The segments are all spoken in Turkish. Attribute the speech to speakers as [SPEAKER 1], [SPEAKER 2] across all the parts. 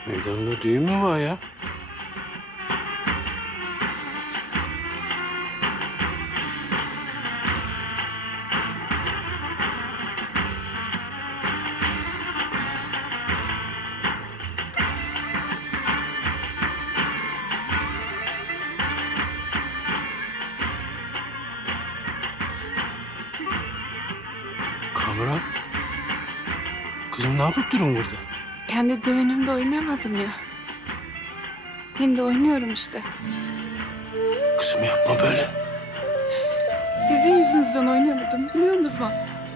[SPEAKER 1] Meydanda düğün mü var ya? Kamran. Kızım ne yapıp durun burada?
[SPEAKER 2] Kendi düğünümde oynamadım ya. Şimdi oynuyorum işte.
[SPEAKER 1] Kızım yapma böyle.
[SPEAKER 2] Sizin yüzünüzden oynamadım biliyor musunuz?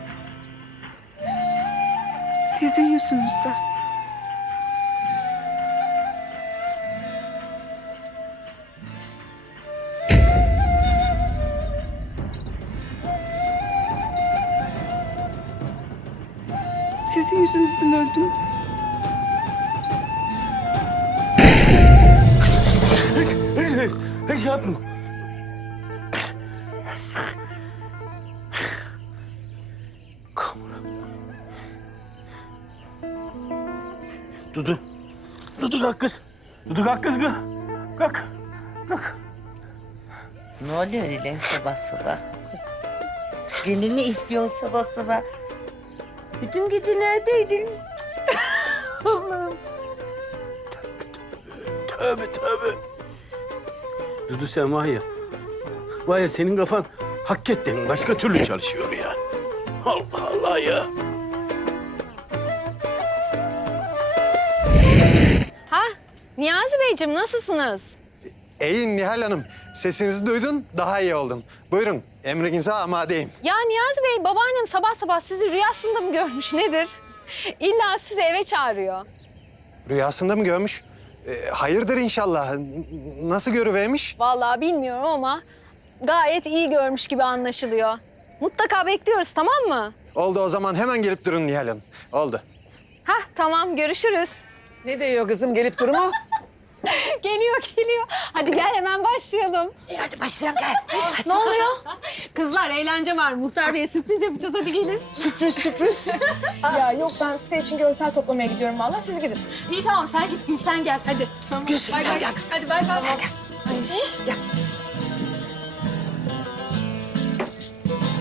[SPEAKER 2] Sizin yüzünüzden. Sizin yüzünüzden öldüm.
[SPEAKER 1] Hiç yapma. Kamran. Dudu. Dudu kalk kız. Dudu kalk kız. Kalk. Kalk.
[SPEAKER 3] Ne oluyor öyle sabah sabah? Gönlünü istiyorsun sabah sabah. Bütün gece neredeydin? Allah'ım.
[SPEAKER 1] Tövbe. Dudu sen var ya senin kafan hakikaten başka türlü çalışıyor ya. Allah Allah ya.
[SPEAKER 4] Ha, Niyazi Beyciğim nasılsınız?
[SPEAKER 5] İyi Nihal Hanım. Sesinizi duydun, daha iyi oldum. Buyurun, emrinize amadeyim.
[SPEAKER 4] Ya Niyazi Bey, babaannem sabah sabah sizi rüyasında mı görmüş nedir? İlla sizi eve çağırıyor.
[SPEAKER 5] Rüyasında mı görmüş? Hayırdır inşallah. Nasıl görüvermiş?
[SPEAKER 4] Vallahi bilmiyorum ama gayet iyi görmüş gibi anlaşılıyor. Mutlaka bekliyoruz, tamam mı?
[SPEAKER 5] Oldu o zaman hemen gelip durun Nihal Hanım. Oldu.
[SPEAKER 4] Hah, tamam görüşürüz.
[SPEAKER 6] Ne diyor kızım gelip durma?
[SPEAKER 4] Geliyor. Hadi gel hemen başlayalım.
[SPEAKER 3] Hadi başlayalım gel.
[SPEAKER 4] Ne oluyor? Kızlar eğlence var. Muhtar Bey'e sürpriz yapacağız. Hadi gelin.
[SPEAKER 6] Sürpriz.
[SPEAKER 7] Ya yok ben site için görsel toplamaya gidiyorum vallahi siz gidin.
[SPEAKER 4] İyi tamam sen git Gül sen gel hadi. Tamam.
[SPEAKER 3] Gülsün sen gel kızım.
[SPEAKER 4] Hadi bay bay.
[SPEAKER 3] Sen gel. Gel.